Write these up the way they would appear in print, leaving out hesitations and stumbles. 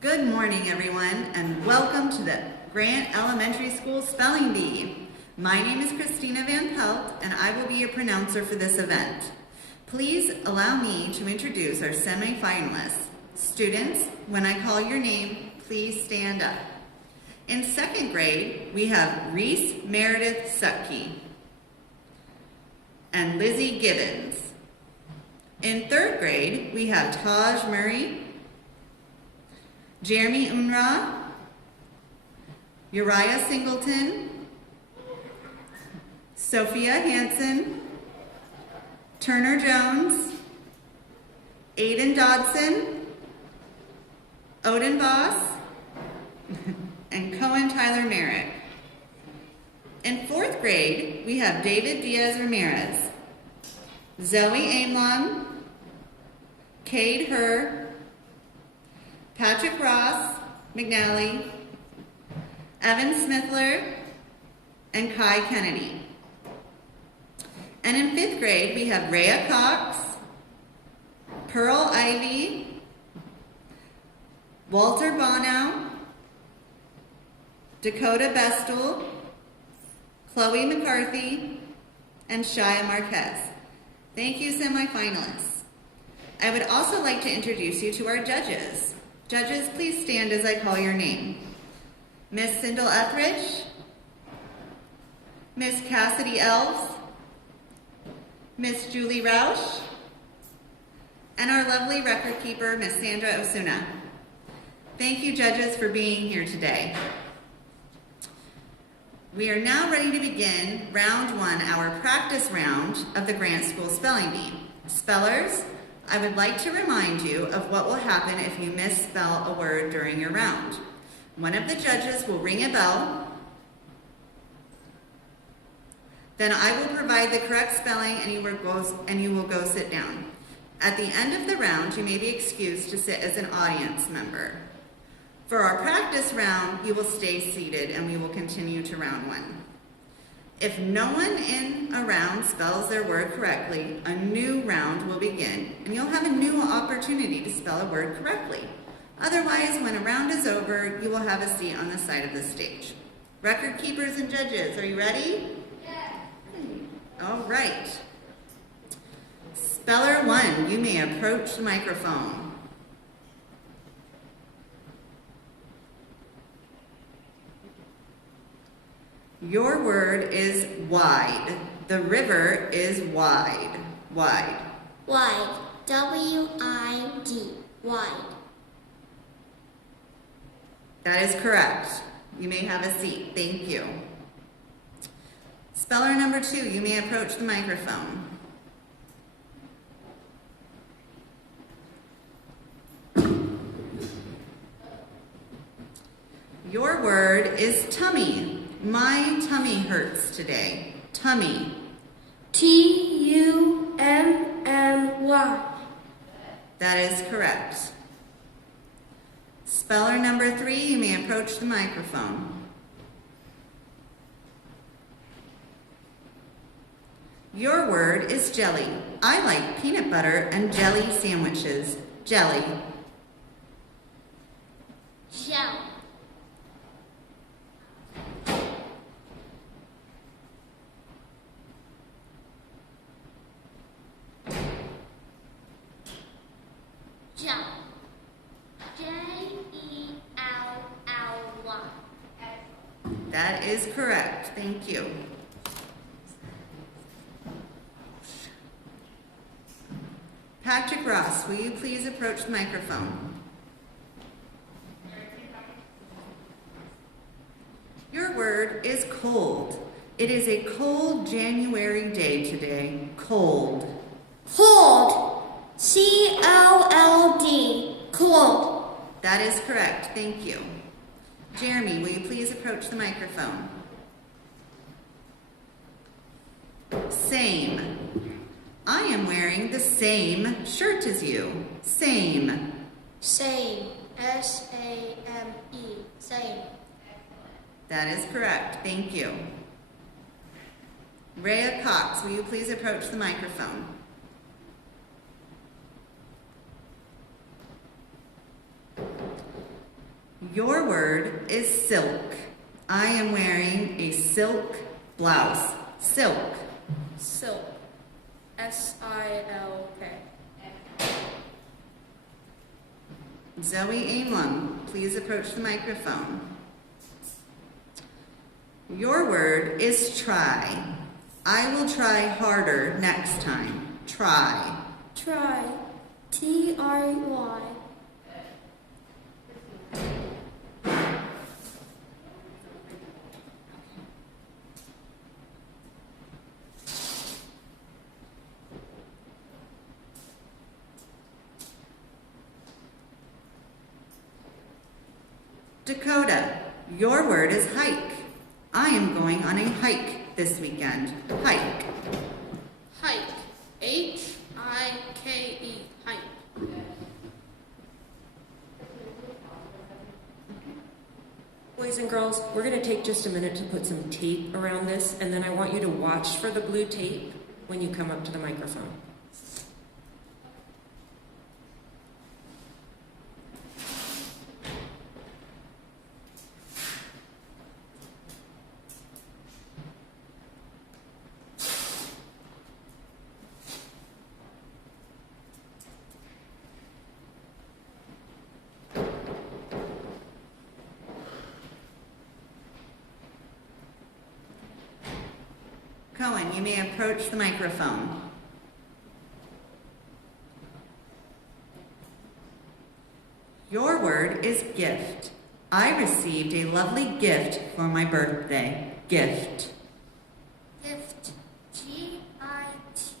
Good morning, everyone, and welcome to the Grant Elementary School Spelling Bee. My name is Christina Van Pelt, and I will be your pronouncer for this event. Please allow me to introduce our semi-finalists. Students, when I call your name, please stand up. In second grade, we have Reese Meredith Sutke and Lizzie Gibbons. In third grade, we have Taj Murray, Jeremy Unruh, Uriah Singleton, Sophia Hansen, Turner Jones, Aiden Dodson, Odin Boss, and Cohen Tyler Merrick. In fourth grade, we have David Diaz Ramirez, Zoe Aimlon, Cade Herr, Patrick Ross McNally, Evan Smithler, and Kai Kennedy. And in fifth grade, we have Rhea Cox, Pearl Ivy, Walter Bonow, Dakota Bestel, Chloe McCarthy, and Shia Marquez. Thank you, semi-finalists. I would also like to introduce you to our judges. Judges, please stand as I call your name. Miss Sindel Etheridge, Miss Cassidy Elves, Miss Julie Roush, and our lovely record keeper, Miss Sandra Osuna. Thank you, judges, for being here today. We are now ready to begin round one, our practice round of the Grant School Spelling Bee. Spellers, I would like to remind you of what will happen if you misspell a word during your round. One of the judges will ring a bell, then I will provide the correct spelling and you will go sit down. At the end of the round, you may be excused to sit as an audience member. For our practice round, you will stay seated and we will continue to round one. If no one in a round spells their word correctly, a new round will begin and you'll have a new opportunity to spell a word correctly. Otherwise, when a round is over, you will have a seat on the side of the stage. Record keepers and judges, are you ready? Yes. All right. Speller 1, you may approach the microphone. Your word is wide. The river is wide. Wide. Wide. W-I-D. Wide. That is correct. You may have a seat. Thank you. Speller number 2, you may approach the microphone. Your word is tummy. My tummy hurts today. Tummy. T-U-M-M-Y. That is correct. Speller number 3, you may approach the microphone. Your word is jelly. I like peanut butter and jelly sandwiches. Jelly. Shell. Jell. J-E-L-L-Y. That is correct. Thank you. Patrick Ross, will you please approach the microphone? Your word is cold. It is a cold January day today. Cold. Cold. C-O-L-D. Cold. That is correct. Thank you. Jeremy, will you please approach the microphone? Same. I am wearing the same shirt as you. Same. Same. S-A-M-E. Same. That is correct. Thank you. Rhea Cox, will you please approach the microphone? Your word is silk. I am wearing a silk blouse. Silk. Silk. S-I-L-K. Zoe Aimlum, please approach the microphone. Your word is try. I will try harder next time. Try. Try. T-R-Y. Dakota, your word is hike. I am going on a hike this weekend. Hike. Hike. H-I-K-E. Hike. Boys and girls, we're going to take just a minute to put some tape around this, and then I want you to watch for the blue tape when you come up to the microphone. Cohen, you may approach the microphone. Your word is gift. I received a lovely gift for my birthday. Gift. Gift. G-I-T.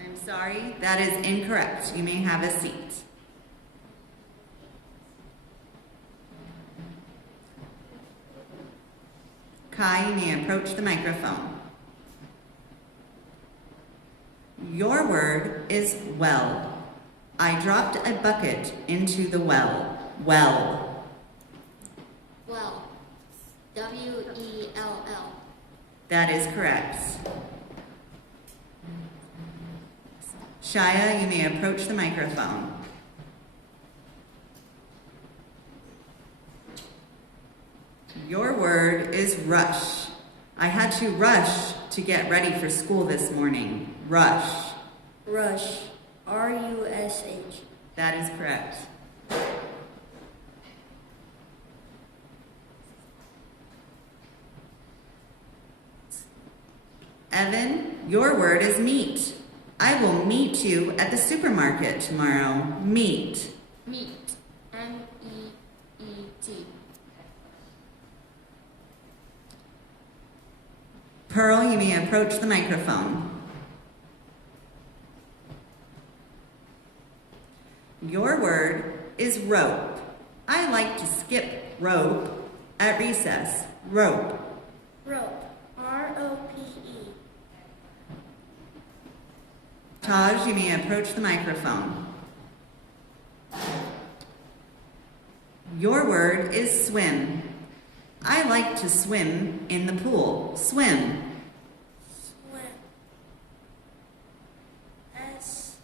I'm sorry, that is incorrect. You may have a seat. Kai, you may approach the microphone. Your word is well. I dropped a bucket into the well. Well. Well. W-E-L-L. That is correct. Shia, you may approach the microphone. Your word is rush. I had to rush to get ready for school this morning. Rush. Rush. R-U-S-H. That is correct. Evan, your word is meet. I will meet you at the supermarket tomorrow. Meet. Meet. M-E-E-T. Pearl, you may approach the microphone. Your word is rope. I like to skip rope at recess. Rope. Rope. R-O-P-E. Taj, you may approach the microphone. Your word is swim. I like to swim in the pool. Swim. Swim. S.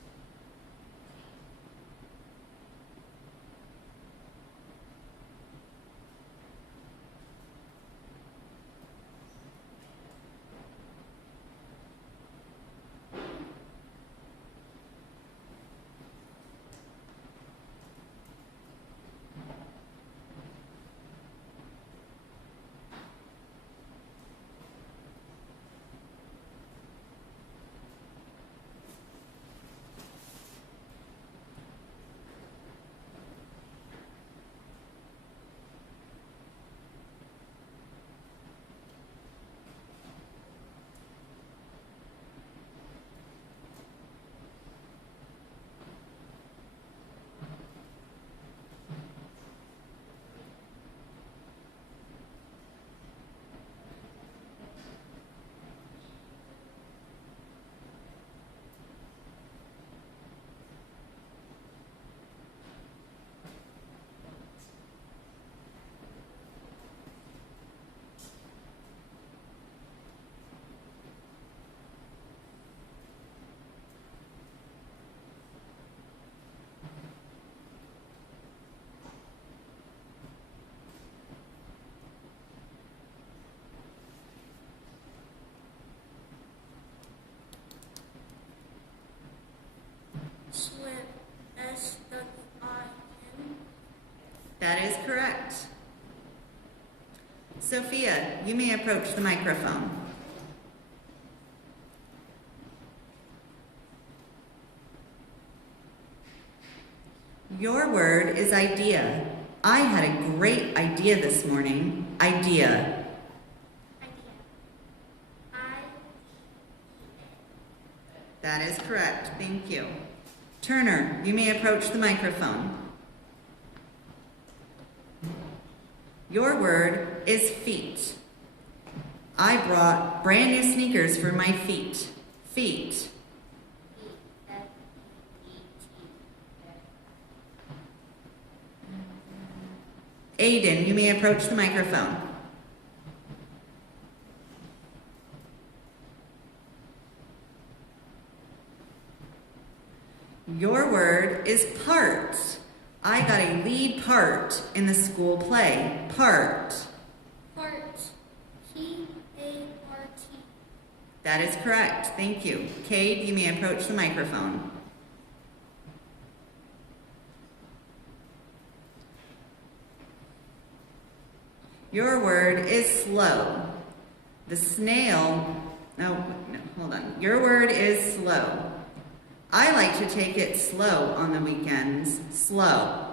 you may approach the microphone. Your word is idea. I had a great idea this morning. Idea. That is correct. Thank you. Turner, you may approach the microphone. Your word is feet. I brought brand new sneakers for my feet. Feet. Aiden, you may approach the microphone. Your word is part. I got a lead part in the school play. Part. Part. P-A-R-T. That is correct. Thank you. Cade, you may approach the microphone. Your word is slow. The snail, no, hold on. Your word is slow. I like to take it slow on the weekends. Slow.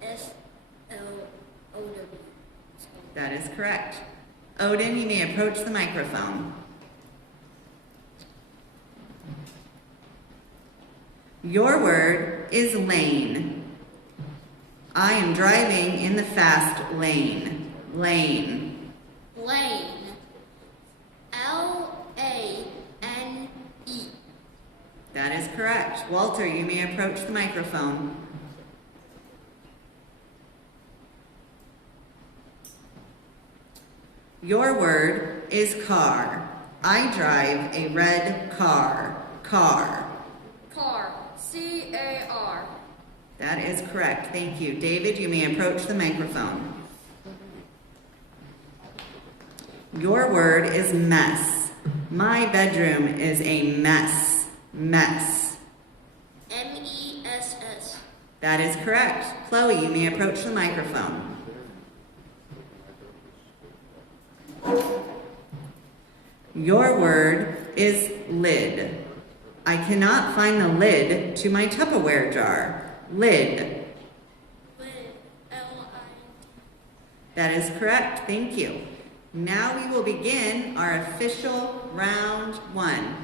S-L-O-W. That is correct. Odin, you may approach the microphone. Your word is lane. I am driving in the fast lane. Lane. Lane. L-A-N-E. That is correct. Walter, you may approach the microphone. Your word is car. I drive a red car. Car. Car. C-A-R. That is correct. Thank you. David, you may approach the microphone. Your word is mess. My bedroom is a mess. Mess. M-E-S-S. That is correct. Chloe, you may approach the microphone. Your word is lid. I cannot find the lid to my Tupperware jar. Lid. Lid. L-I-D. That is correct. Thank you. Now we will begin our official round 1.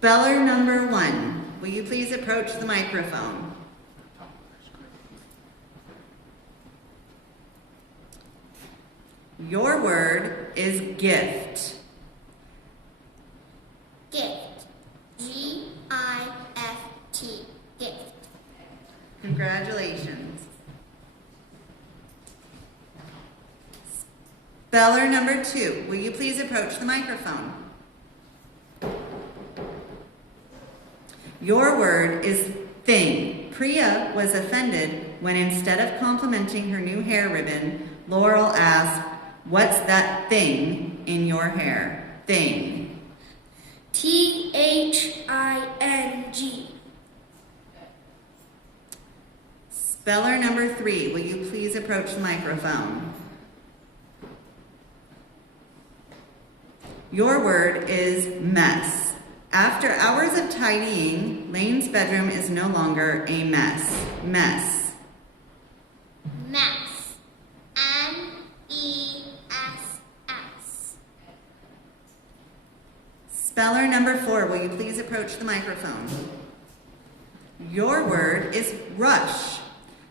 Speller number 1. Will you please approach the microphone? Your word is gift. Gift. G-I-F-T. Gift. Congratulations. Speller number 2. Will you please approach the microphone? Your word is thing. Priya was offended when instead of complimenting her new hair ribbon, Laurel asked, "What's that thing in your hair?" Thing. T-H-I-N-G. Speller number 3. Will you please approach the microphone? Your word is mess. After hours of tidying, Lane's bedroom is no longer a mess. Mess. Mess. M-E-S-S. Speller number 4, will you please approach the microphone? Your word is rush.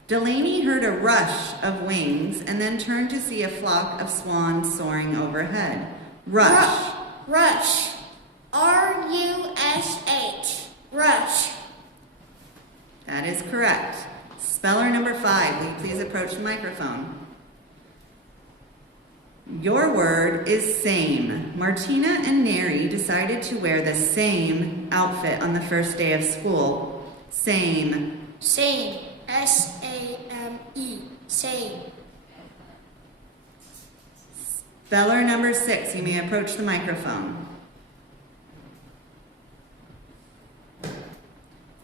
Delaney heard a rush of wings and then turned to see a flock of swans soaring overhead. Rush. Rush. R-U-S-H. Rush. That is correct. Speller number 5, will you please approach the microphone? Your word is same. Martina and Neri decided to wear the same outfit on the first day of school. Same. Same. S-A-M-E. Same. Speller number 6, you may approach the microphone.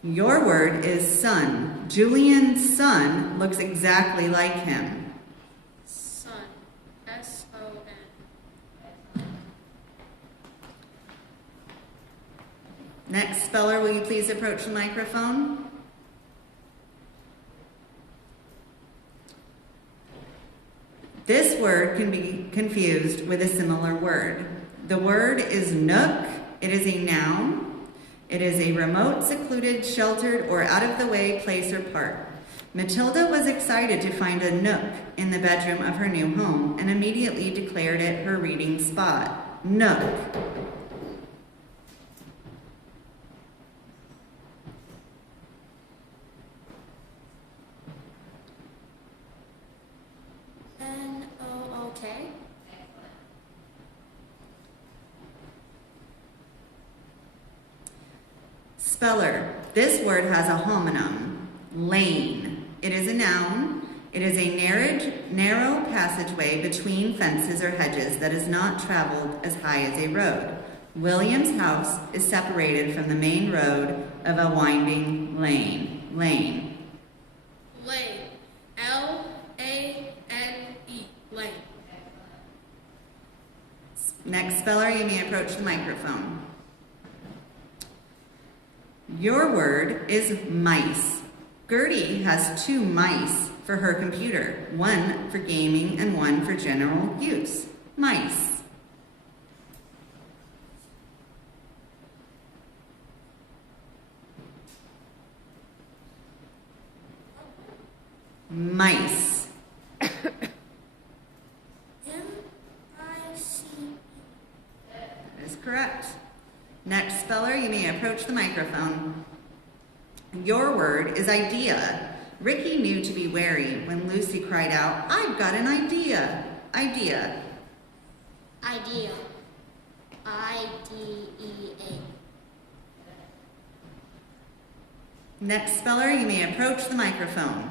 Your word is son. Julian's son looks exactly like him. Son. S-O-N. Next speller, will you please approach the microphone? This word can be confused with a similar word. The word is nook. It is a noun. It is a remote, secluded, sheltered, or out-of-the-way place or park. Matilda was excited to find a nook in the bedroom of her new home and immediately declared it her reading spot. Nook. N-O-O-K. Speller. This word has a homonym. Lane. It is a noun. It is a narrow passageway between fences or hedges that is not traveled as high as a road. William's house is separated from the main road of a winding lane. Lane. Lane. L-A-N-E. Lane. Next speller, you may approach the microphone. Your word is mice. Gertie has 2 mice for her computer, one for gaming and one for general use. Mice. Mice. M-I-C. That is correct. Next speller, you may approach the microphone. Your word is idea. Ricky knew to be wary when Lucy cried out, "I've got an idea." Idea. Idea. I-D-E-A. Next speller, you may approach the microphone.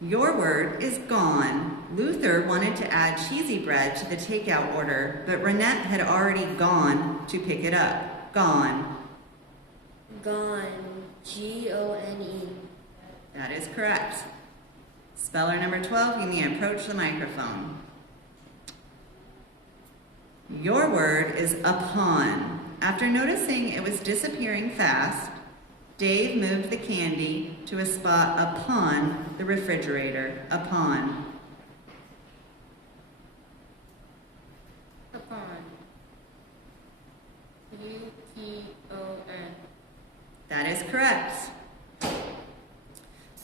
Your word is gone. Luther wanted to add cheesy bread to the takeout order, but Renette had already gone to pick it up. Gone. Gone. G-O-N-E. That is correct. Speller number 12, you may approach the microphone. Your word is upon. After noticing it was disappearing fast, Dave moved the candy to a spot upon the refrigerator. Upon. Upon. U-P-O-N. That is correct.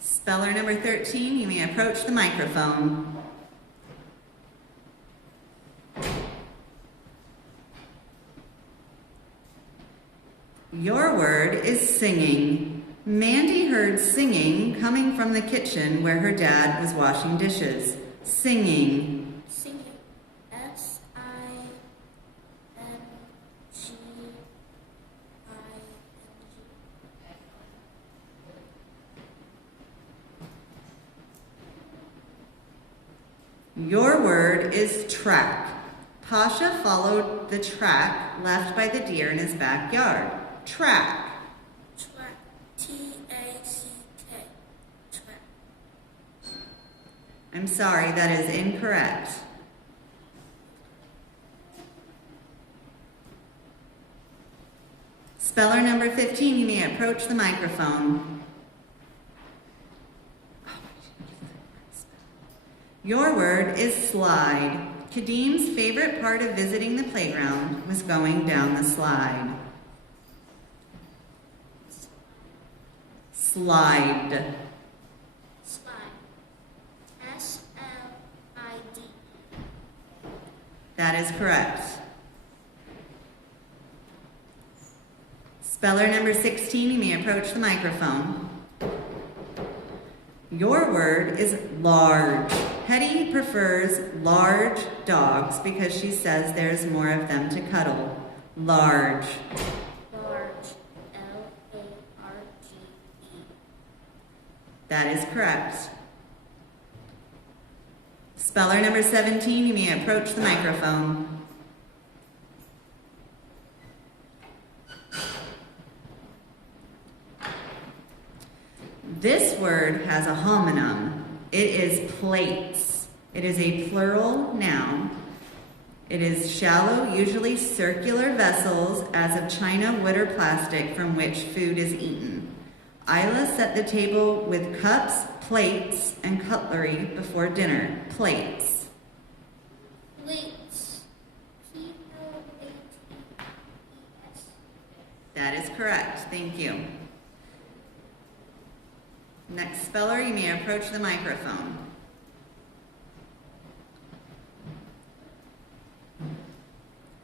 Speller number 13, you may approach the microphone. Your word is singing. Mandy heard singing coming from the kitchen where her dad was washing dishes. Singing. Singing. S-I-N-G. S-I-N-G. Your word is track. Pasha followed the track left by the deer in his backyard. Track. Track. T-A-C-K. Track. I'm sorry, that is incorrect. Speller number 15, you may approach the microphone. Your word is slide. Kadim's favorite part of visiting the playground was going down the slide. Slide. Slide. S-L-I-D. That is correct. Speller number 16, you may approach the microphone. Your word is large. Hetty prefers large dogs because she says there's more of them to cuddle. Large. Large. L-A-R-G-E. That is correct. Speller number 17, you may approach the microphone. This word has a homonym. It is plates. It is a plural noun. It is shallow, usually circular vessels, as of china, wood, or plastic, from which food is eaten. Isla set the table with cups, plates, and cutlery before dinner. Plates. Plates. P-L-A-T-E-S. That is correct. Thank you. Next speller, you may approach the microphone.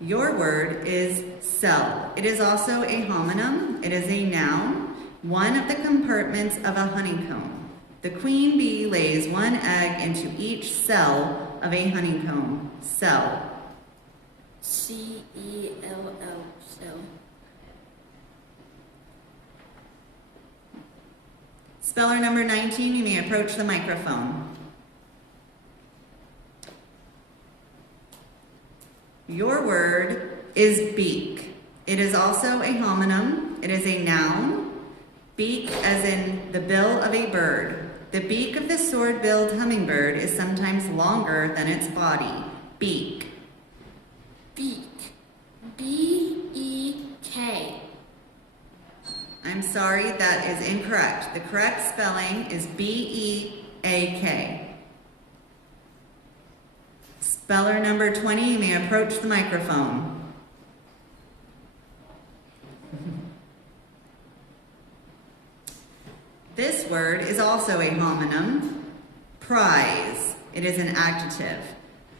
Your word is cell. It is also a homonym. It is a noun, one of the compartments of a honeycomb. The queen bee lays one egg into each cell of a honeycomb. Cell. C-E-L-L. Cell. Speller number 19, you may approach the microphone. Your word is beak. It is also a homonym. It is a noun. Beak as in the bill of a bird. The beak of the sword-billed hummingbird is sometimes longer than its body. Beak. Beak. B-E-K. I'm sorry, that is incorrect. The correct spelling is B-E-A-K. Speller number 20, you may approach the microphone. This word is also a homonym. Prize. It is an adjective.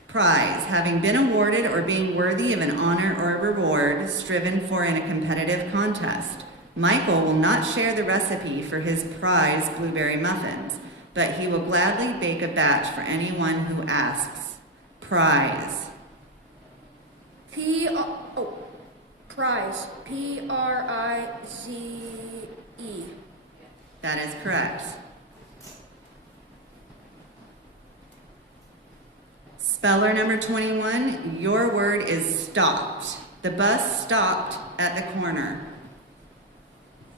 Prize, having been awarded or being worthy of an honor or a reward striven for in a competitive contest. Michael will not share the recipe for his prize blueberry muffins, but he will gladly bake a batch for anyone who asks. Prize. Prize. P-R-I-Z-E. That is correct. Speller number 21, your word is stopped. The bus stopped at the corner.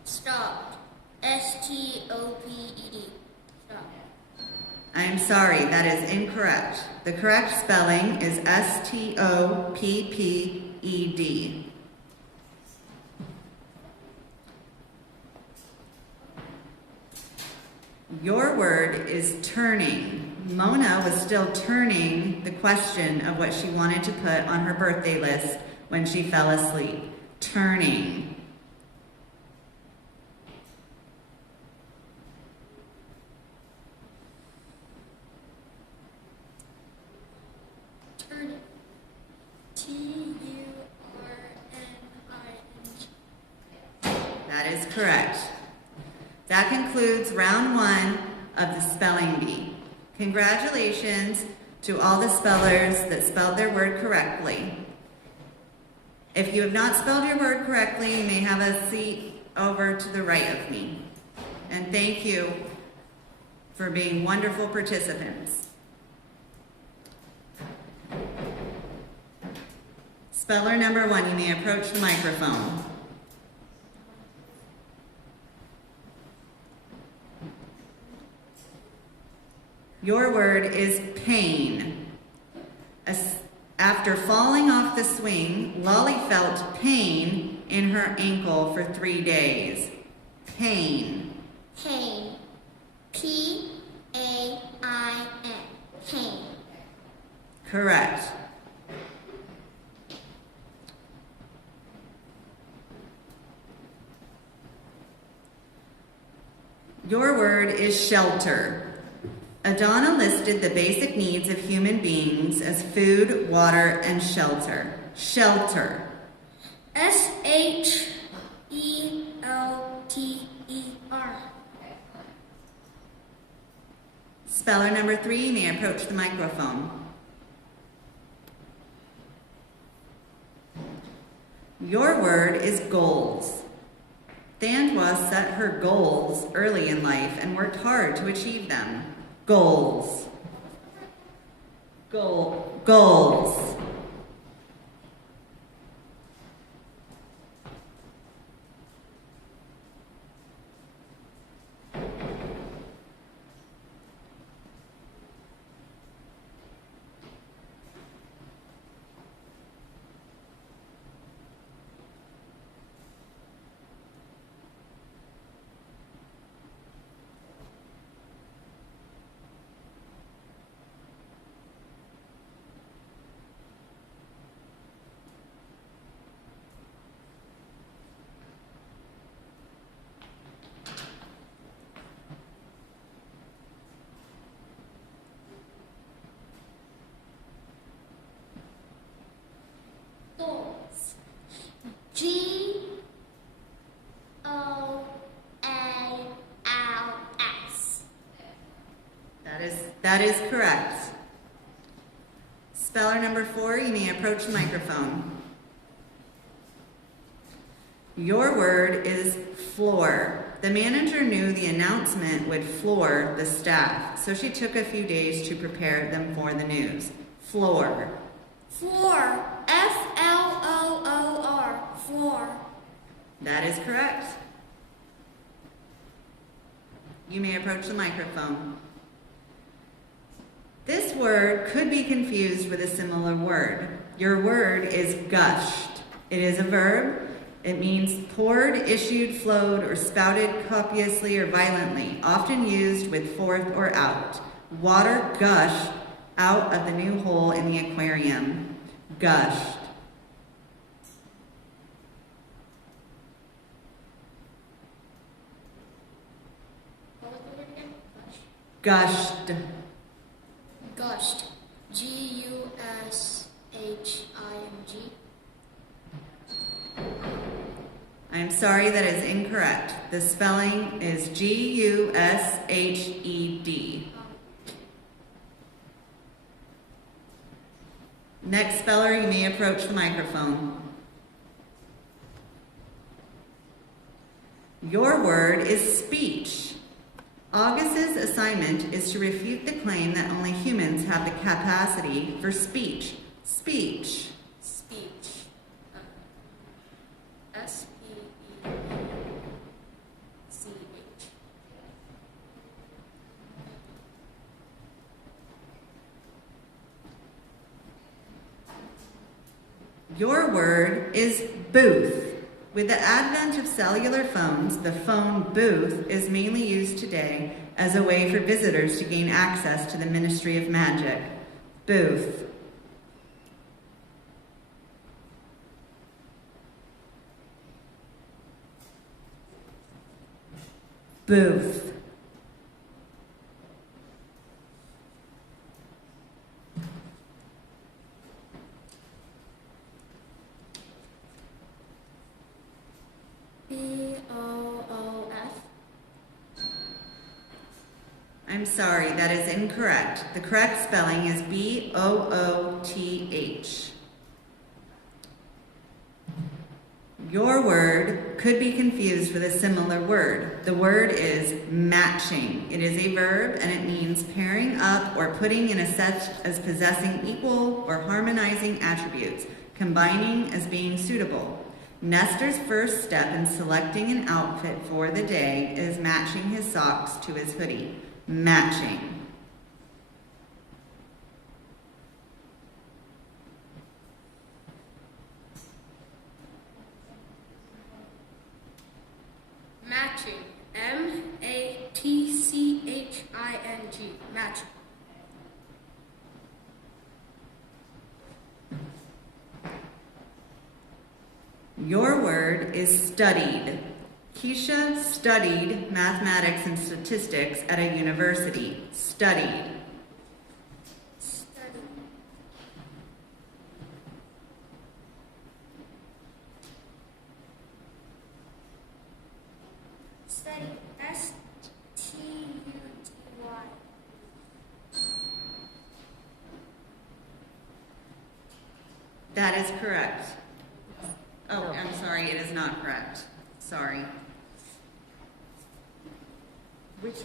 Stopped. S-T-O-P-E-D. Stop. I am sorry, that is incorrect. The correct spelling is S-T-O-P-P-E-D. Your word is turning. Mona was still turning the question of what she wanted to put on her birthday list when she fell asleep. Turning. Turning. T-U-R-N-I-N-G. That is correct. That concludes round 1 of the spelling bee. Congratulations to all the spellers that spelled their word correctly. If you have not spelled your word correctly, you may have a seat over to the right of me. And thank you for being wonderful participants. Speller number 1, you may approach the microphone. Your word is pain. After falling off the swing, Lolly felt pain in her ankle for 3 days. Pain. Pain. P-A-I-N. Pain. Correct. Your word is shelter. Adana listed the basic needs of human beings as food, water, and shelter. Shelter. S-H-E-L-T-E-R. Speller number 3, you may approach the microphone. Your word is goals. Thandwa set her goals early in life and worked hard to achieve them. Goals. Goals. That is correct. Speller number 4, you may approach the microphone. Your word is floor. The manager knew the announcement would floor the staff, so she took a few days to prepare them for the news. Floor. Floor. Floor. Floor. That is correct. You may approach the microphone. This word could be confused with a similar word. Your word is gushed. It is a verb. It means poured, issued, flowed, or spouted copiously or violently, often used with forth or out. Water gushed out of the new hole in the aquarium. Gushed. What was the word again? Gushed. Gushed. Gushing. I'm sorry, that is incorrect. The spelling is Gushed. Next speller, you may approach the microphone. Your word is speech. August's assignment is to refute the claim that only humans have the capacity for speech. Speech. Speech. S-P-E-C-H. Your word is booth. With the advent of cellular phones, the phone booth is mainly used today as a way for visitors to gain access to the Ministry of Magic. Booth. Booth. B-O-O-F. I'm sorry, that is incorrect. The correct spelling is B-O-O-T-H. Your word could be confused with a similar word. The word is matching. It is a verb and it means pairing up or putting in a set as possessing equal or harmonizing attributes, combining as being suitable. Nestor's first step in selecting an outfit for the day is matching his socks to his hoodie. Matching. Matching. M-A-T-C-H-I-N-G. Matching. Your word is studied. Keisha studied mathematics and statistics at a university. Studied. Study. Study. S-T-U-D-Y. That is correct. Oh, I'm sorry, it is not correct. Sorry. Which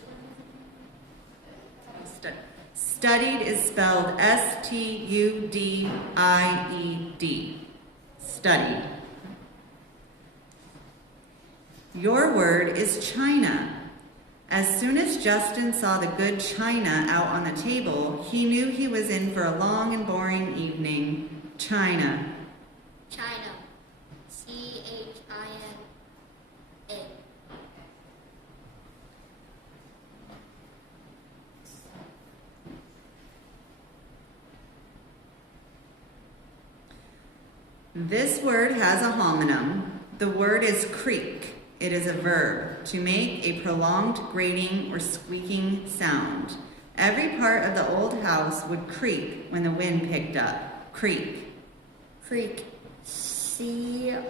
Studied is spelled S-T-U-D-I-E-D. Studied. Your word is china. As soon as Justin saw the good china out on the table, he knew he was in for a long and boring evening. China. China. C-H-I-N-A. This word has a homonym. The word is creak. It is a verb, to make a prolonged grating or squeaking sound. Every part of the old house would creak when the wind picked up. Creak. Creek. C-R-E-E-K.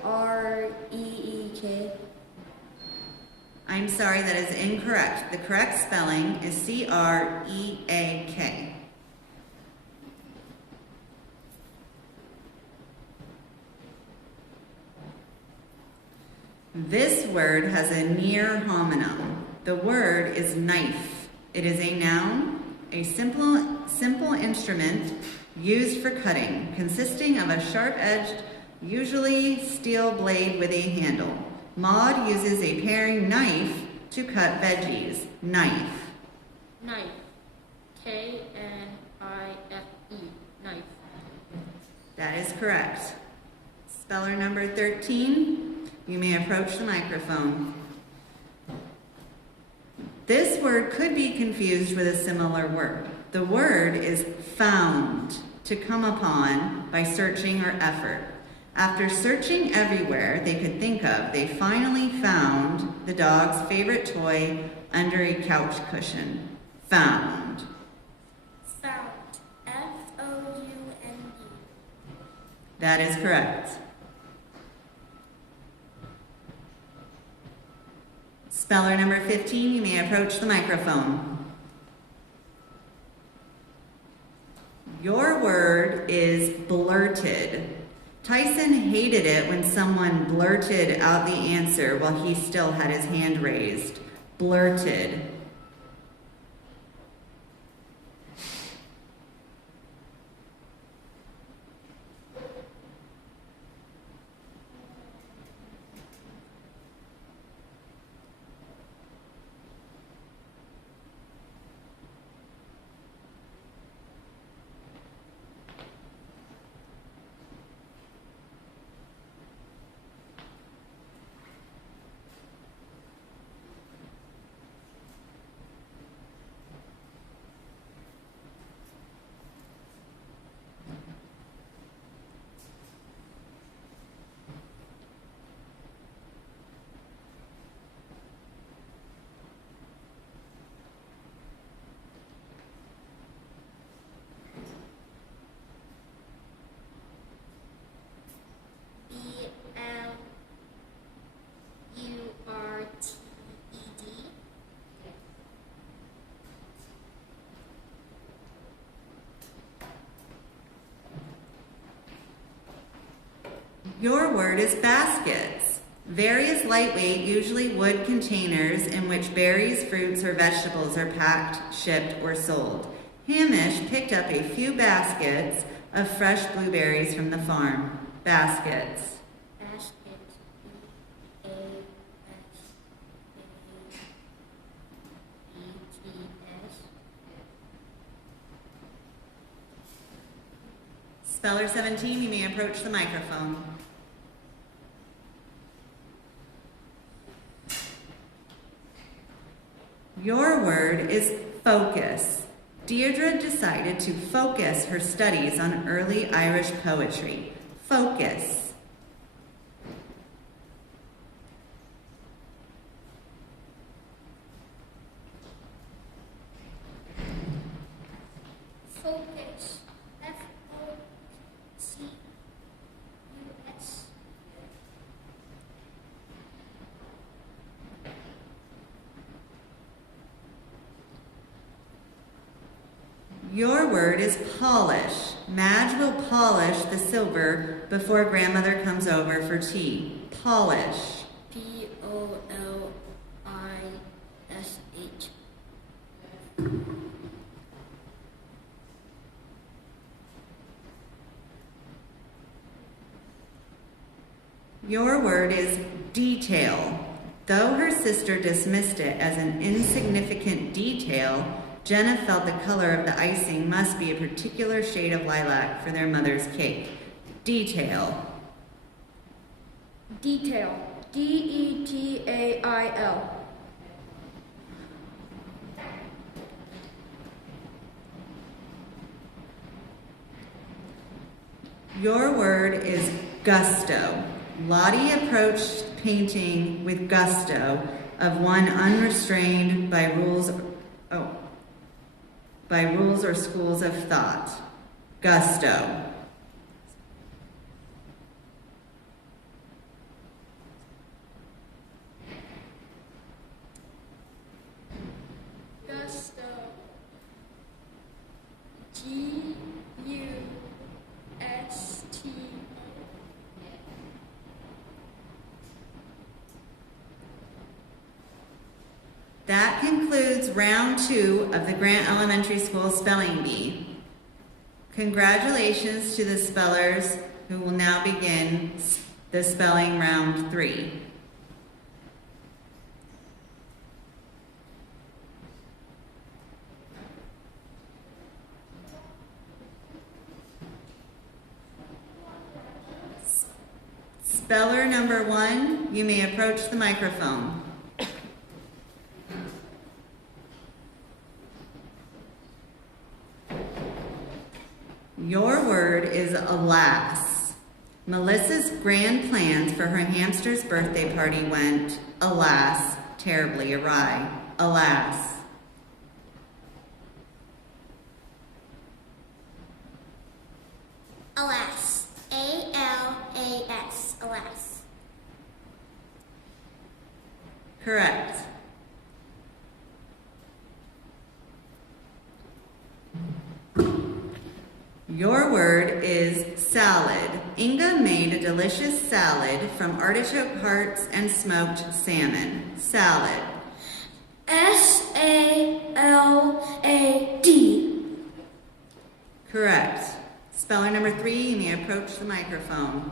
I'm sorry, that is incorrect. The correct spelling is C-R-E-A-K. This word has a near homonym. The word is knife. It is a noun, a simple instrument used for cutting, consisting of a sharp-edged, usually steel blade with a handle. Maud uses a paring knife to cut veggies. Knife. Knife. K-N-I-F-E. Knife. That is correct. Speller number 13, you may approach the microphone. This word could be confused with a similar word. The word is found, to come upon by searching or effort. After searching everywhere they could think of, they finally found the dog's favorite toy under a couch cushion. Found. Found. F-O-U-N-D. That is correct. Speller number 15, you may approach the microphone. Your word is blurted. Tyson hated it when someone blurted out the answer while he still had his hand raised. Blurted. B-L-U-R-T-E-D. Your word is baskets. Various lightweight, usually wood containers in which berries, fruits, or vegetables are packed, shipped, or sold. Hamish picked up a few baskets of fresh blueberries from the farm. Baskets. Basket. B-A-S-K-E-T-S. Speller 17, you may approach the microphone. Your word is focus. Deirdre decided to focus her studies on early Irish poetry. Focus. Focus. F-O-C-U-S. Your word is polish. Madge will polish the silver before grandmother comes over for tea. Polish. P-O-L-I-S-H. Your word is detail. Though her sister dismissed it as an insignificant detail, Jenna felt the color of the icing must be a particular shade of lilac for their mother's cake. Detail. Detail. D-E-T-A-I-L. Your word is gusto. Lottie approached painting with gusto of one unrestrained by rules or schools of thought. Gusto. That concludes round 2 of the Grant Elementary School Spelling Bee. Congratulations to the spellers who will now begin the spelling round 3. Speller number 1, you may approach the microphone. Your word is alas. Melissa's grand plans for her hamster's birthday party went, alas, terribly awry. Alas. Alas. A-L-A-S. Alas. Correct. Your word is salad. Inga made a delicious salad from artichoke hearts and smoked salmon. Salad. S-A-L-A-D. Correct. Speller number 3, you may approach the microphone.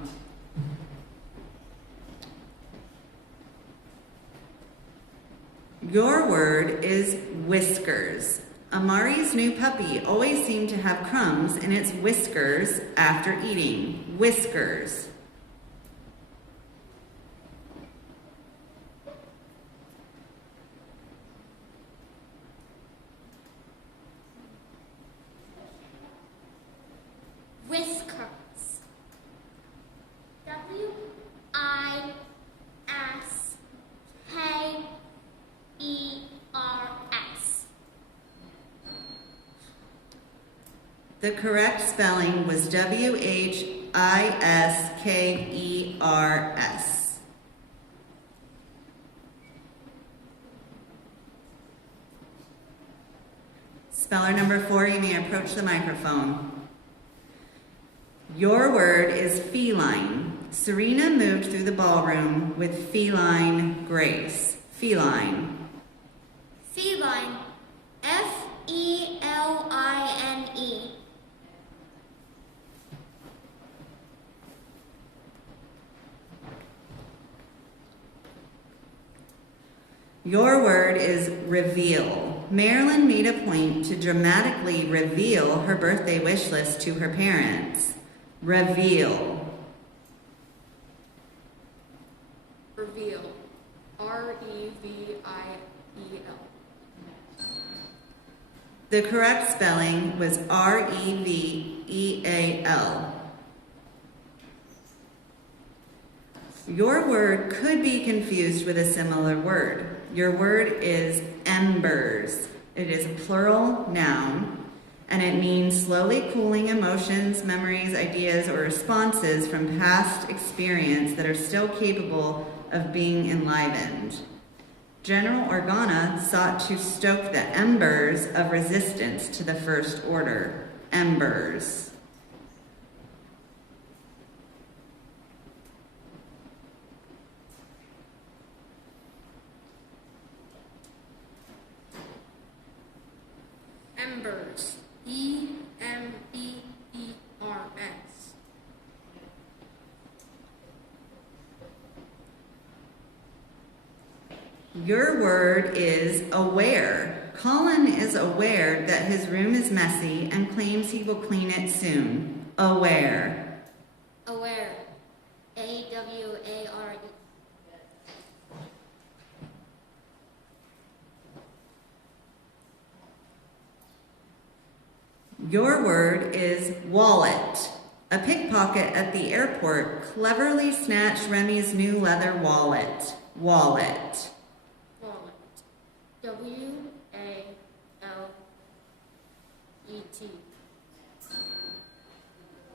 Your word is whiskers. Amari's new puppy always seemed to have crumbs in its whiskers after eating. Whiskers. Whiskers. W-I-S-K-E-R-S. The correct spelling was W-H-I-S-K-E-R-S. Speller number 4, you may approach the microphone. Your word is feline. Serena moved through the ballroom with feline grace. Feline. Feline. F-E-L-I-N-E. Your word is reveal. Marilyn made a point to dramatically reveal her birthday wish list to her parents. Reveal. Reveal. R-E-V-I-E-L. The correct spelling was R-E-V-E-A-L. Your word could be confused with a similar word. Your word is embers. It is a plural noun, and it means slowly cooling emotions, memories, ideas, or responses from past experience that are still capable of being enlivened. General Organa sought to stoke the embers of resistance to the First Order. Embers. Embers. E-M-B-E-R-S. Your word is aware. Colin is aware that his room is messy and claims he will clean it soon. Aware. Aware. A-W-A-R-E. Your word is wallet. A pickpocket at the airport cleverly snatched Remy's new leather wallet. Wallet. Wallet. W-A-L-E-T.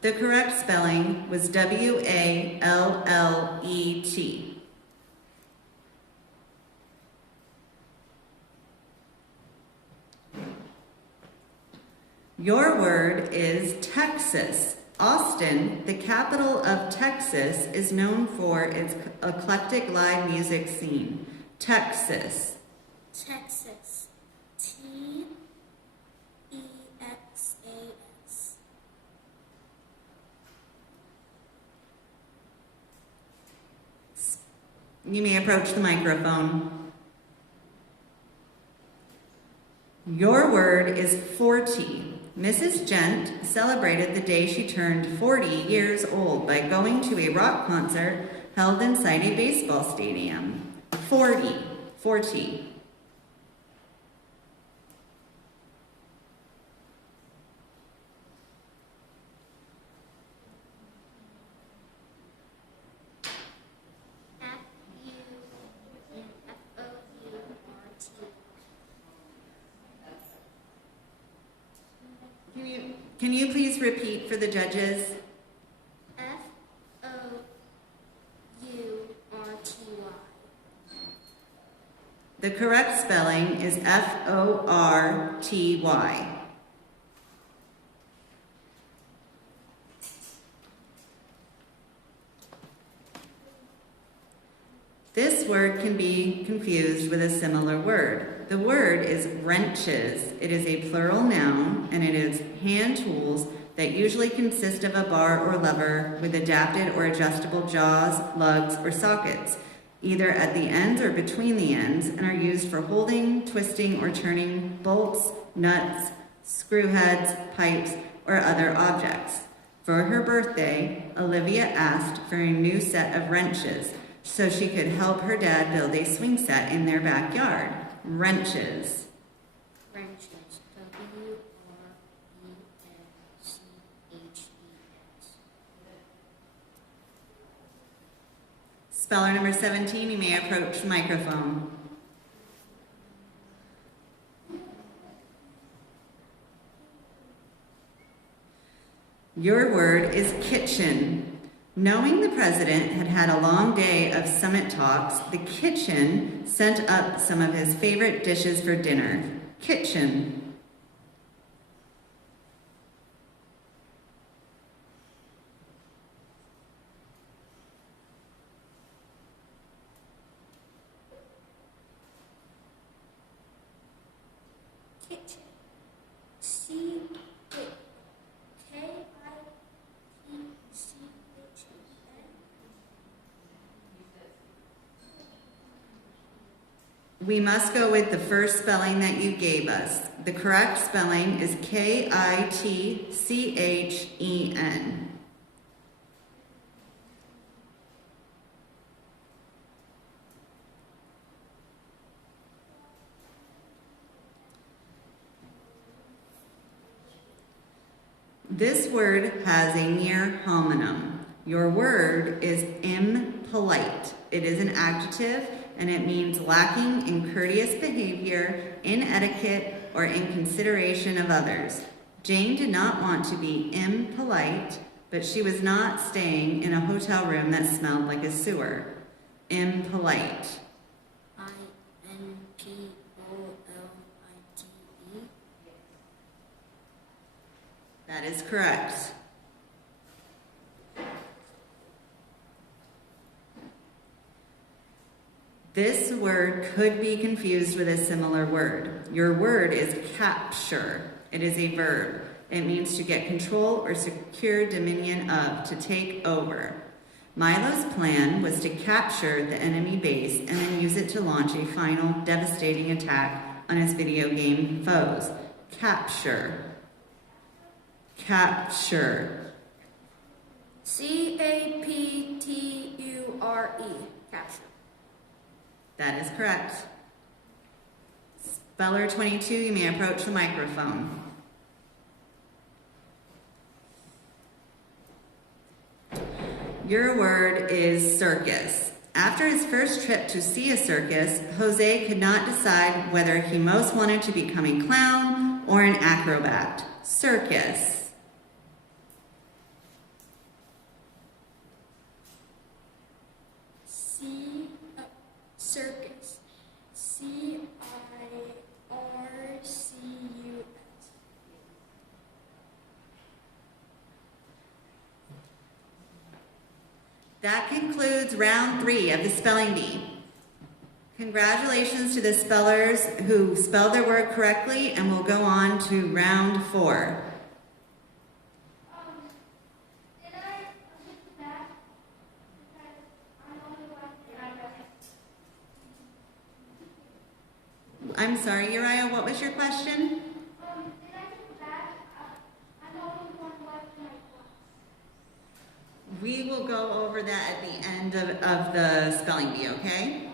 The correct spelling was W-A-L-L-E-T. Your word is Texas. Austin, the capital of Texas, is known for its eclectic live music scene. Texas. Texas. Texas. You may approach the microphone. Your word is 40. Mrs. Gent celebrated the day she turned 40 years old by going to a rock concert held inside a baseball stadium. 40. 40. Can you please repeat for the judges? F-O-U-R-T-Y. The correct spelling is F-O-R-T-Y. This word can be confused with a similar word. The word is wrenches. It is a plural noun, and it is hand tools that usually consist of a bar or lever with adapted or adjustable jaws, lugs, or sockets, either at the ends or between the ends, and are used for holding, twisting, or turning bolts, nuts, screw heads, pipes, or other objects. For her birthday, Olivia asked for a new set of wrenches so she could help her dad build a swing set in their backyard. Wrenches. Wrenches. W-R-E-N-C-H-E-S. Speller number 17, you may approach the microphone. Your word is kitchen. Knowing the president had had a long day of summit talks, the kitchen sent up some of his favorite dishes for dinner. Kitchen. Kitchen. We must go with the first spelling that you gave us. The correct spelling is K-I-T-C-H-E-N. This word has a near homonym. Your word is impolite. It is an adjective, and it means lacking in courteous behavior, in etiquette, or in consideration of others. Jane did not want to be impolite, but she was not staying in a hotel room that smelled like a sewer. Impolite. I-N-P-O-L-I-T-E. That is correct. This word could be confused with a similar word. Your word is capture. It is a verb. It means to get control or secure dominion of, to take over. Milo's plan was to capture the enemy base and then use it to launch a final devastating attack on his video game foes. Capture. Capture. C-A-P-T-U-R-E. Capture. That is correct. Speller 22, you may approach the microphone. Your word is circus. After his first trip to see a circus, Jose could not decide whether he most wanted to become a clown or an acrobat. Circus. Circus. C-I-R-C-U-S. That concludes round 3 of the spelling bee. Congratulations to the spellers who spelled their word correctly, and we'll go on to round 4. I'm sorry, Uriah, what was your question? We will go over that at the end of the spelling bee, okay?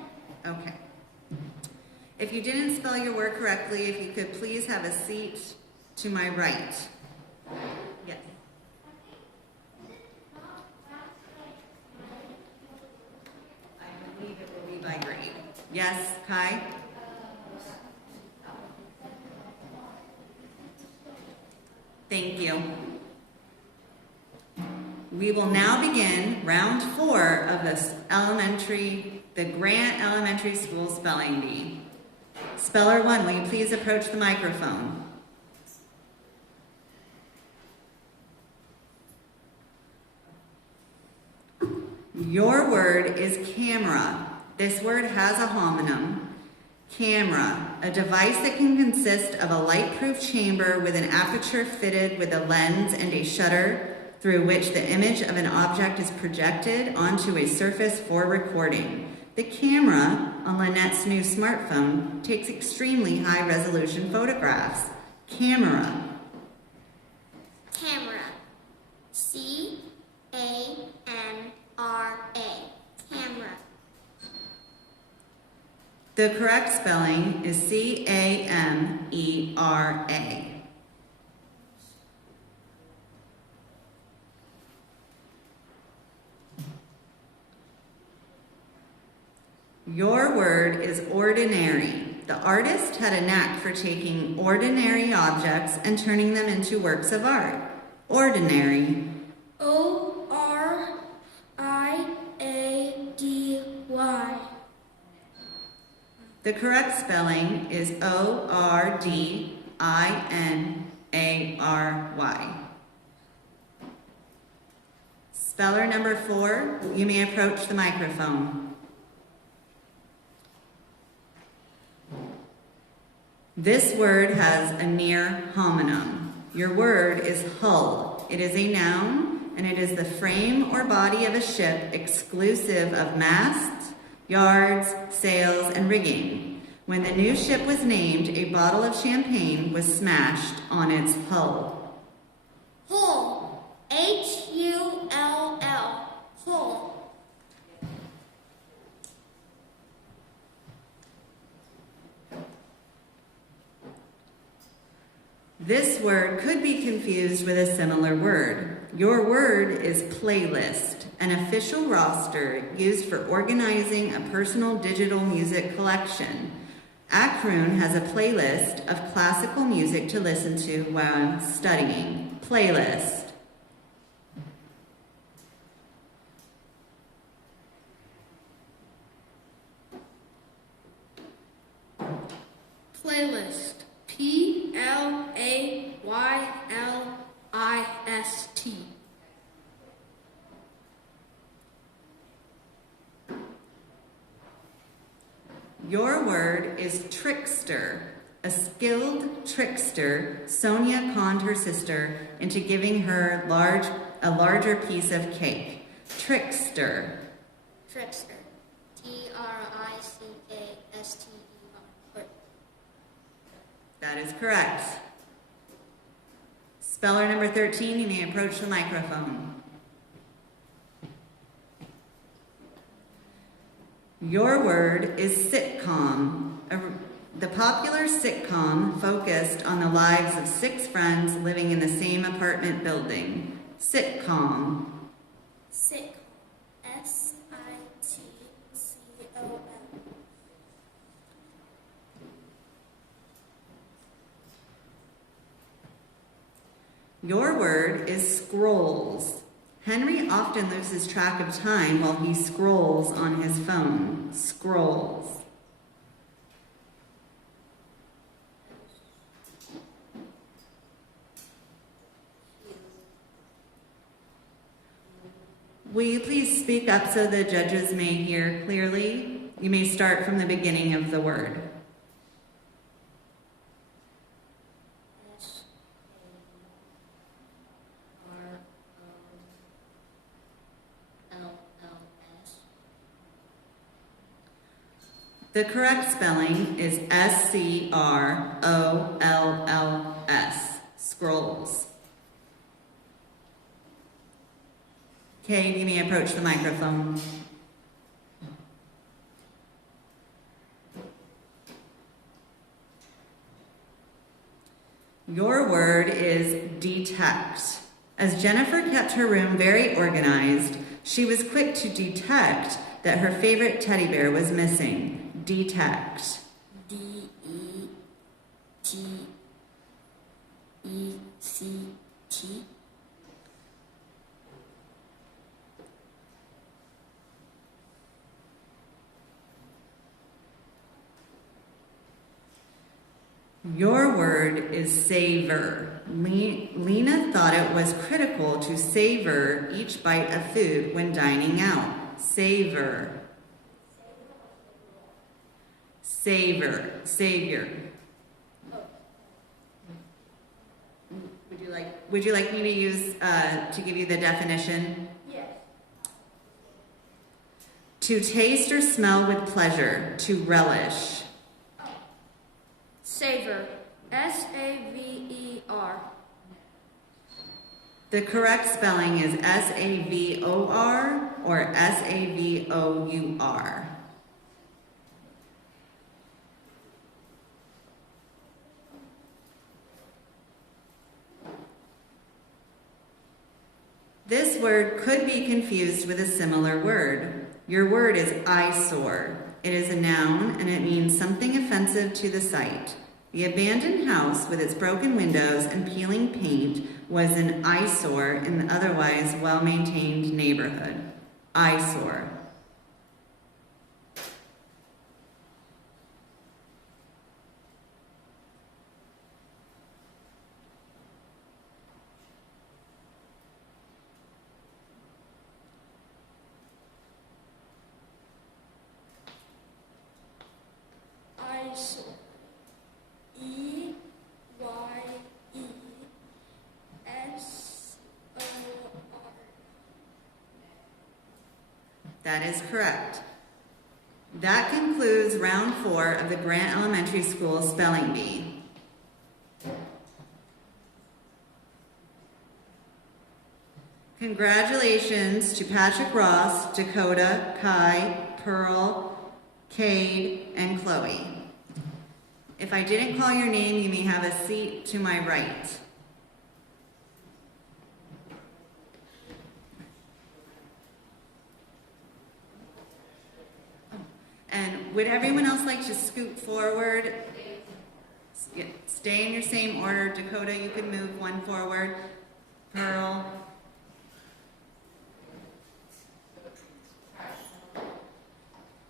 Okay. If you didn't spell your word correctly, if you could please have a seat to my right. Yes. I believe it will be by grade. Yes, Kai? Thank you. We will now begin round 4 of the Grant Elementary School Spelling Bee. Speller 1, will you please approach the microphone? Your word is camera. This word has a homonym. Camera, a device that can consist of a light-proof chamber with an aperture fitted with a lens and a shutter through which the image of an object is projected onto a surface for recording. The camera on Lynette's new smartphone takes extremely high-resolution photographs. Camera. Camera. C-A-M-R-A. Camera. The correct spelling is C-A-M-E-R-A. Your word is ordinary. The artist had a knack for taking ordinary objects and turning them into works of art. Ordinary. O-R-I-A-D-Y. The correct spelling is O-R-D-I-N-A-R-Y. Speller number 4, you may approach the microphone. This word has a near homonym. Your word is hull. It is a noun, and it is the frame or body of a ship exclusive of masts, yards, sails, and rigging. When the new ship was named, a bottle of champagne was smashed on its hull. Hull. H-U-L-L. Hull. This word could be confused with a similar word. Your word is playlist, an official roster used for organizing a personal digital music collection. Akron has a playlist of classical music to listen to while studying. Playlist. Playlist. P-L-A-Y-L-I-S-T. Your word is trickster. A skilled trickster, Sonia conned her sister into giving her a larger piece of cake. Trickster. Trickster. T-R-I-C-K-S-T-E-R. That is correct. Speller number 13, you may approach the microphone. Your word is sitcom. The popular sitcom focused on the lives of 6 friends living in the same apartment building. Sitcom. Sick. S-I-T-C-O-M. Your word is scrolls. Henry often loses track of time while he scrolls on his phone. Scrolls. Will you please speak up so the judges may hear clearly? You may start from the beginning of the word. S A R O L L S. The correct spelling is S-C-R-O-L-L-S, scrolls. Kay, you may approach the microphone. Your word is detect. As Jennifer kept her room very organized, she was quick to detect that her favorite teddy bear was missing. Detect. D-E-T-E-C-T. Your word is savor. Lena thought it was critical to savor each bite of food when dining out. Savor. Savor. Savior. Would you like me to use to give you the definition? Yes. To taste or smell with pleasure, to relish. Savor. S-A-V-E-R. The correct spelling is S-A-V-O-R or S-A-V-O-U-R. This word could be confused with a similar word. Your word is eyesore. It is a noun and it means something offensive to the sight. The abandoned house with its broken windows and peeling paint was an eyesore in the otherwise well-maintained neighborhood. Eyesore. Eyesore. E-Y-E-S-O-R. That is correct. That concludes round 4 of the Grant Elementary School Spelling Bee. Congratulations to Patrick Ross, Dakota, Kai, Pearl, Cade, and Chloe. If I didn't call your name, you may have a seat to my right. And would everyone else like to scoot forward? Stay in your same order. Dakota, you can move one forward. Pearl.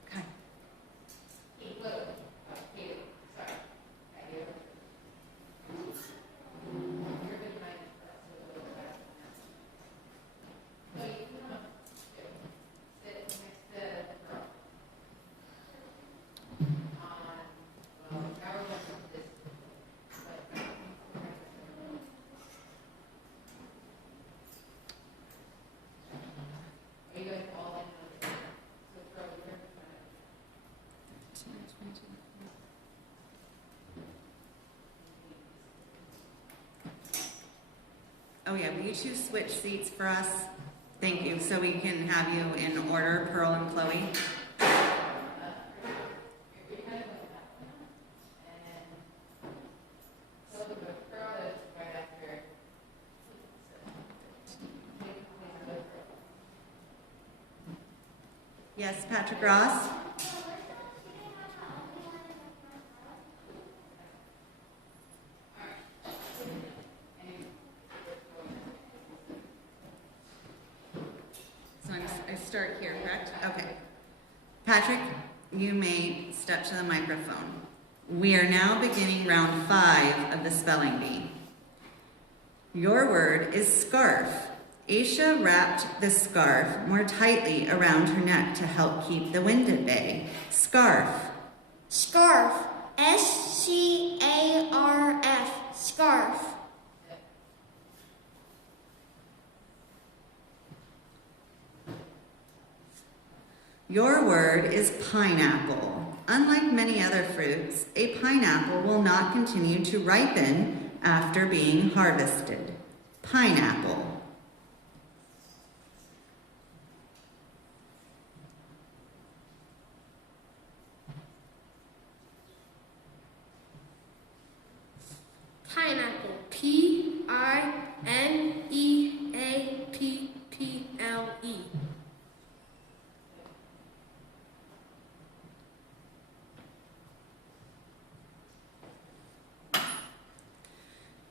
Okay. Oh yeah, will you two switch seats for us? Thank you, so we can have you in order, Pearl and Chloe. Yes, Patrick Ross? So I start here, correct? Okay. Patrick, you may step to the microphone. We are now beginning round 5 of the spelling bee. Your word is scarf. Aisha wrapped the scarf more tightly around her neck to help keep the wind at bay. Scarf. Scarf. S-C-A-R-F. Scarf. Your word is pineapple. Unlike many other fruits, a pineapple will not continue to ripen after being harvested. Pineapple. Pineapple. P-I-N-E-A-P-P-L-E.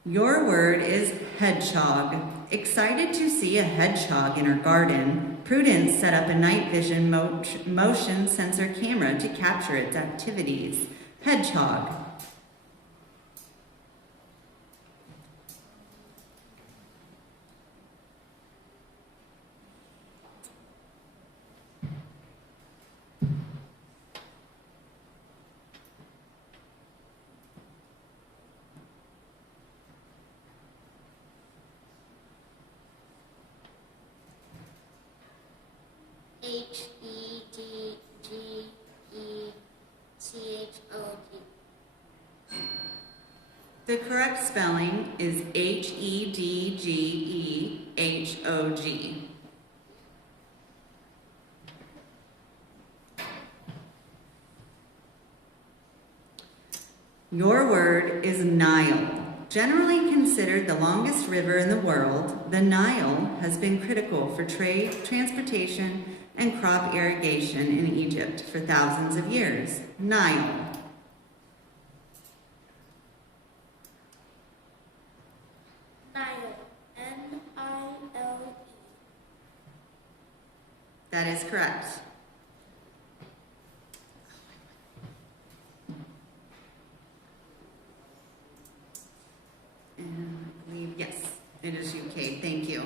Your word is hedgehog. Excited to see a hedgehog in her garden, Prudence set up a night vision motion sensor camera to capture its activities. Hedgehog. H-E-D-G-E-C-H-O-G. The correct spelling is Hedgehog. Your word is Nile. Generally considered the longest river in the world, the Nile has been critical for trade, transportation, and crop irrigation in Egypt for thousands of years. Nile. Nile. N-I-L-E. That is correct. And I believe, yes, it is UK. Thank you.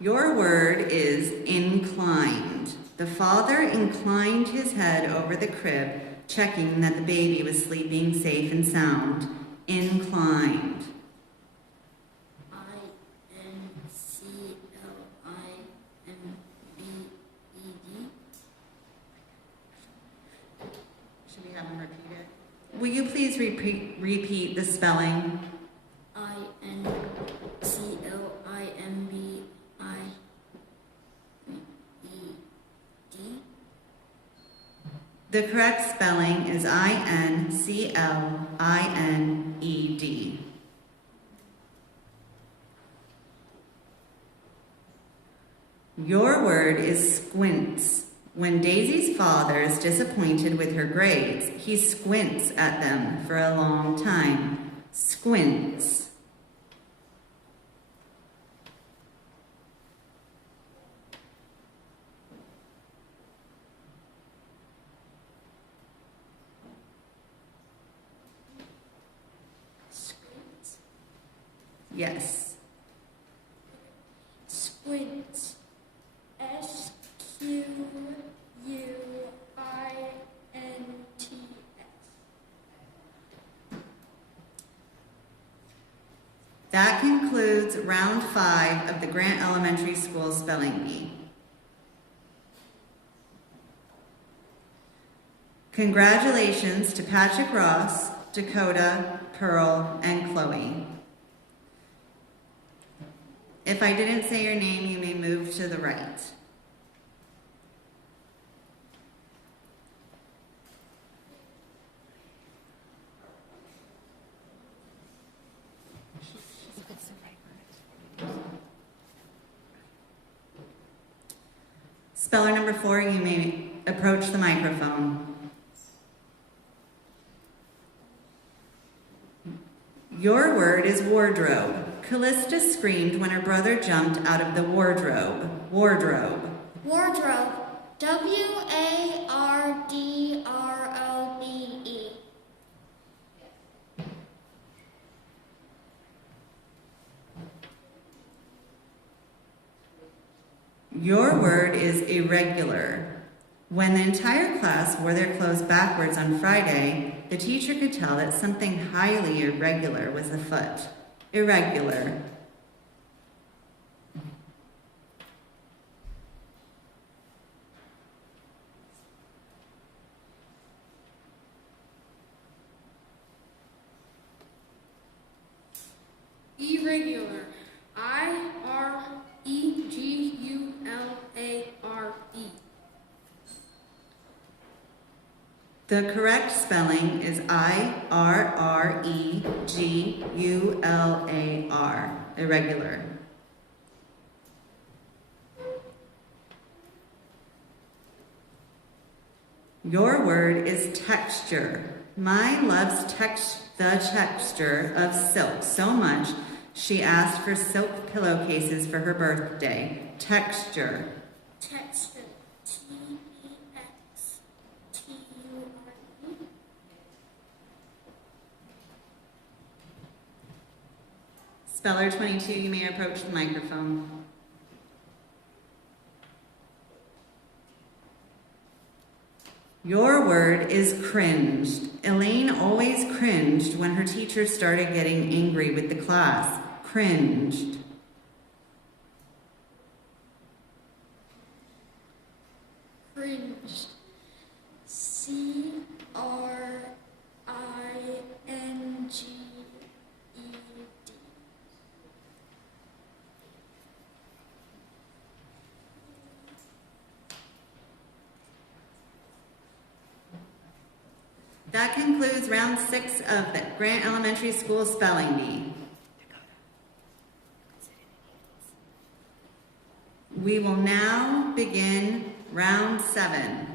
Your word is inclined. The father inclined his head over the crib, checking that the baby was sleeping safe and sound. Inclined. I-N-C-L-I-N-B-E-D. Should we have him repeat it? Will you please repeat the spelling? I-N-C-L-I-N-B-I-E-D. The correct spelling is I-N-C-L-I-N-E-D. Your word is squints. When Daisy's father is disappointed with her grades, he squints at them for a long time. Squints. Squint. Yes. Squint. S-Q-U-I-N-T-S. That concludes round 5 of the Grant Elementary School Spelling Bee. Congratulations to Patrick Ross, Dakota, Pearl, and Chloe. If I didn't say your name, you may move to the right. Speller number 4, you may approach the microphone. Your word is wardrobe. Callista screamed when her brother jumped out of the wardrobe. Wardrobe. Wardrobe. W-A-R-D-R-O-B-E. Your word is irregular. When the entire class wore their clothes backwards on Friday, the teacher could tell that something highly irregular was afoot. Irregular. Irregular. I-R-E-G-U-L-A-R-E. The correct spelling is I-R-R-E-G-U-L-A-R. Irregular. Your word is texture. Mine loves the texture of silk so much she asked for silk pillowcases for her birthday. Texture. Texture. T-E-X-T-U-R-E. Speller 22, you may approach the microphone. Your word is cringed. Elaine always cringed when her teacher started getting angry with the class. Cringed. Cringed. C-R-I-N-G-E-D. That concludes round 6 of the Grant Elementary School Spelling Bee. We will now begin round 7.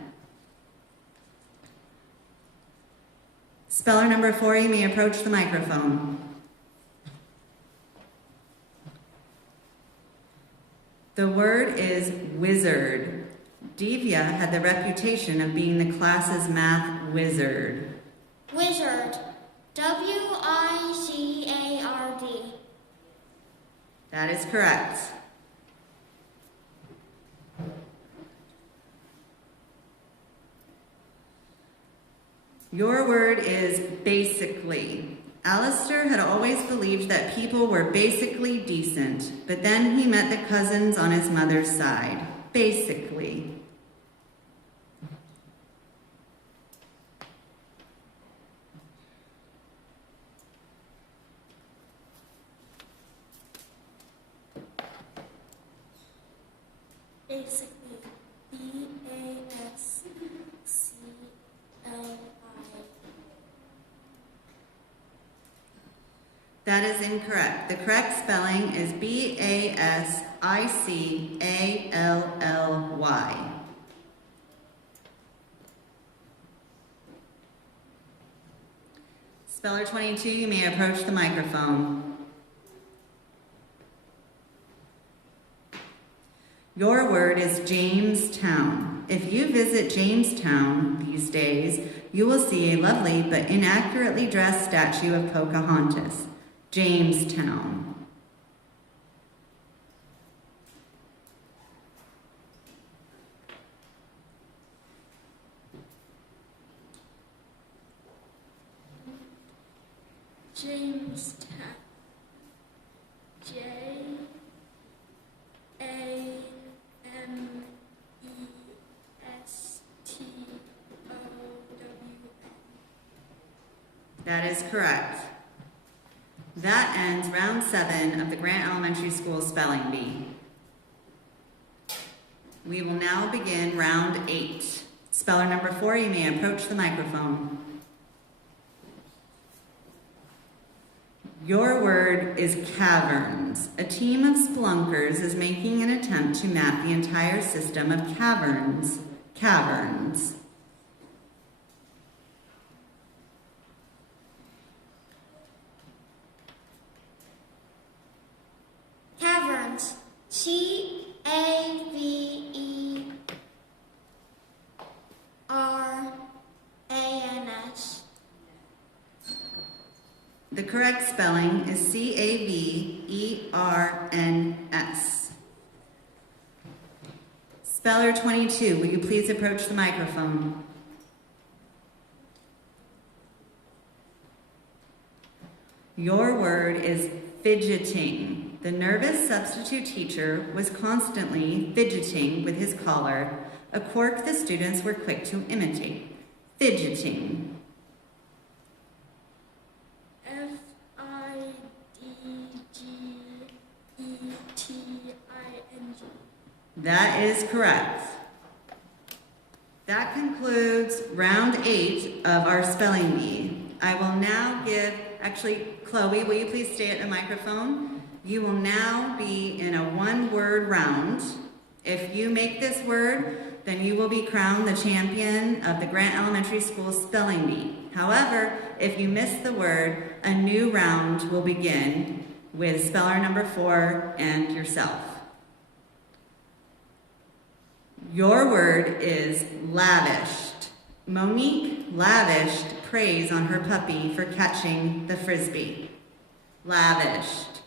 Speller number 4, you may approach the microphone. The word is wizard. Divya had the reputation of being the class's math wizard. Wizard. W-I-Z-A-R-D. That is correct. Your word is basically. Alistair had always believed that people were basically decent, but then he met the cousins on his mother's side. Basically. Basically. B-A-S-C-L-I. That is incorrect. The correct spelling is B-A-S-I-C-A-L-L-Y. Speller 22, you may approach the microphone. Your word is Jamestown. If you visit Jamestown these days, you will see a lovely but inaccurately dressed statue of Pocahontas. Jamestown. Jamestown. J-A-M-E-S-T-O-W-N. That is correct. That ends round 7 of the Grant Elementary School Spelling Bee. We will now begin round 8. Speller number 4, you may approach the microphone. Your word is caverns. A team of spelunkers is making an attempt to map the entire system of caverns. Caverns. Caverns. C-A-V-E-R-A-N-S. The correct spelling is C-A-V-E-R-N-S. Speller 22, will you please approach the microphone? Your word is fidgeting. The nervous substitute teacher was constantly fidgeting with his collar, a quirk the students were quick to imitate. Fidgeting. Fidgeting. That is correct. That concludes round 8 of our spelling bee. I will now give, actually, Chloe, will you please stay at the microphone? You will now be in a one-word round. If you make this word, then you will be crowned the champion of the Grant Elementary School spelling bee. However, if you miss the word, a new round will begin with speller number 4 and yourself. Your word is lavished. Monique lavished praise on her puppy for catching the frisbee. Lavished.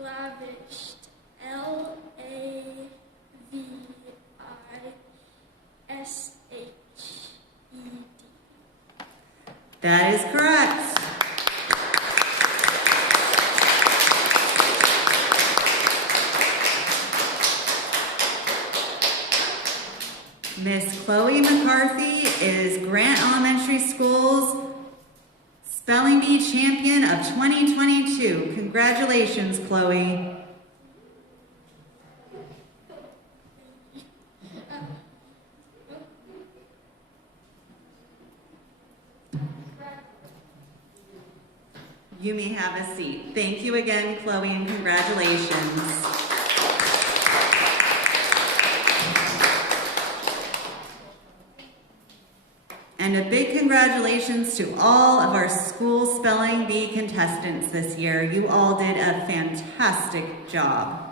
Lavished. Lavished. That is correct. Miss Chloe McCarthy is Grant Elementary School's Spelling Bee Champion of 2022. Congratulations, Chloe. You may have a seat. Thank you again, Chloe, and congratulations. And a big congratulations to all of our school spelling bee contestants this year. You all did a fantastic job.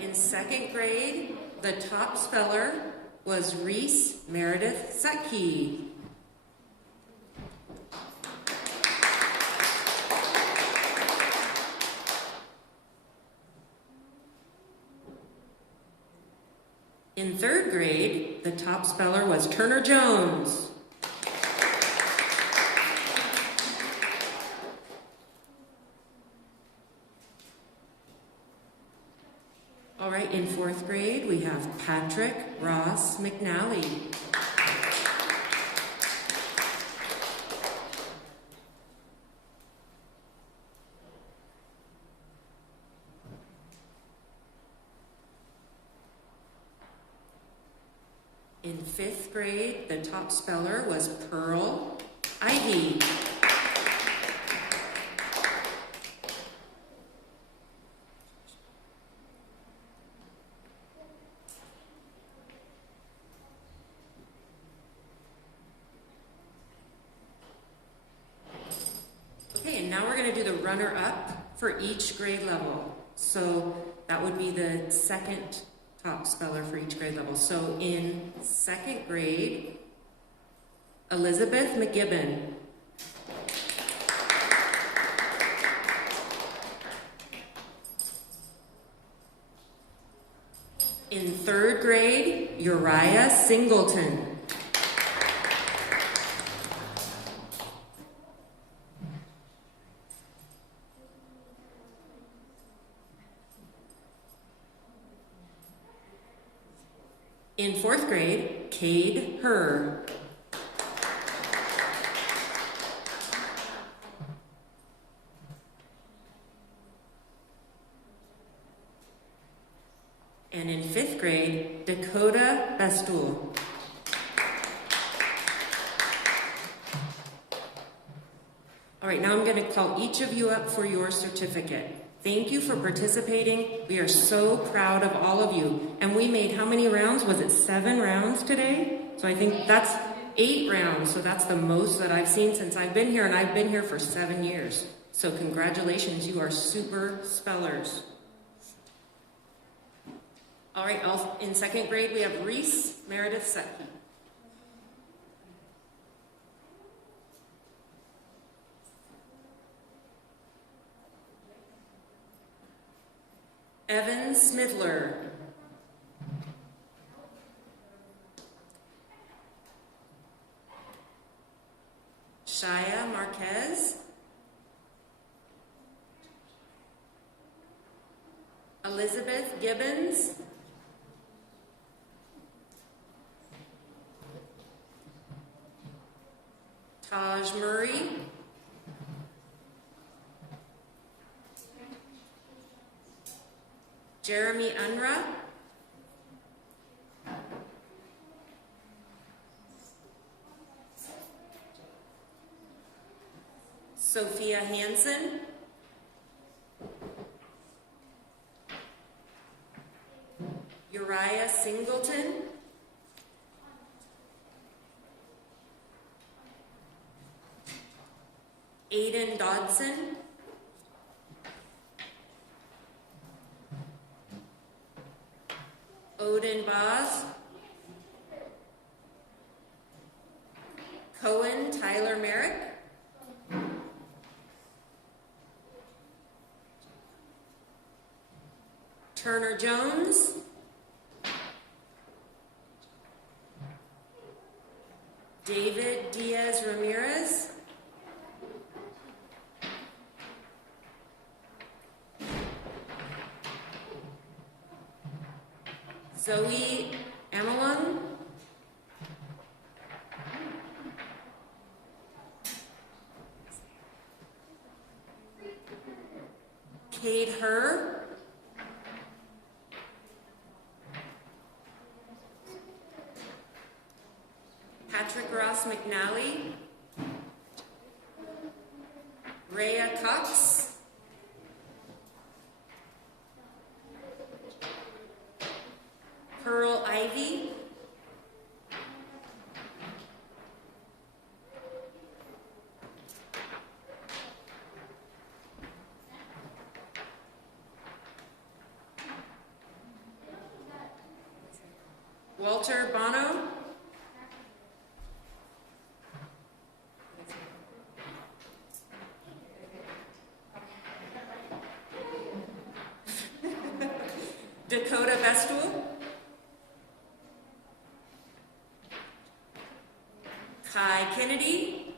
In second grade, the top speller was Reese Meredith Sutke. In third grade, the top speller was Turner Jones. All right, in fourth grade, we have Patrick Ross McNally. In fifth grade, the top speller was Pearl Ivy. Runner-up for each grade level. So that would be the second top speller for each grade level. So in second grade, Elizabeth McGibbon. third grade, Uriah Singleton. In fourth grade, Cade Herr. And in fifth grade, Dakota Bastul. All right, now I'm going to call each of you up for your certificate. Thank you for participating. We are so proud of all of you. And we made how many rounds? Was it 7 rounds today? So I think that's 8 rounds. So that's the most that I've seen since I've been here, and I've been here for 7 years. So congratulations, you are super spellers. All right, in second grade, we have Reese Meredith Sutke. Evan Smidler. Shia Marquez. Elizabeth Gibbons. Taj Murray. Jeremy Unruh. Sophia Hansen. Uriah Singleton. Aiden Dodson. Odin Boz. Cohen Tyler Merrick. Turner Jones. David Diaz Ramirez. Zoe Amelung. Cade Herr. Patrick Ross McNally. Rhea Cox. Pearl Ivy. Walter Bono. Dakota Vestul. Kai Kennedy.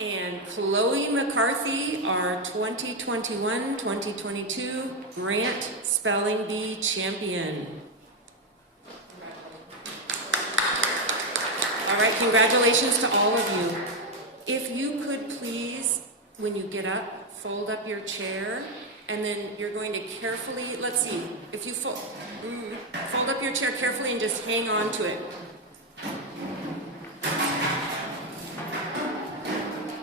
And Chloe McCarthy, our 2021-2022 Grant Spelling Bee champion. All right, congratulations to all of you. If you could please, when you get up, fold up your chair, and then you're going to carefully, let's see, if you fold up your chair carefully and just hang on to it.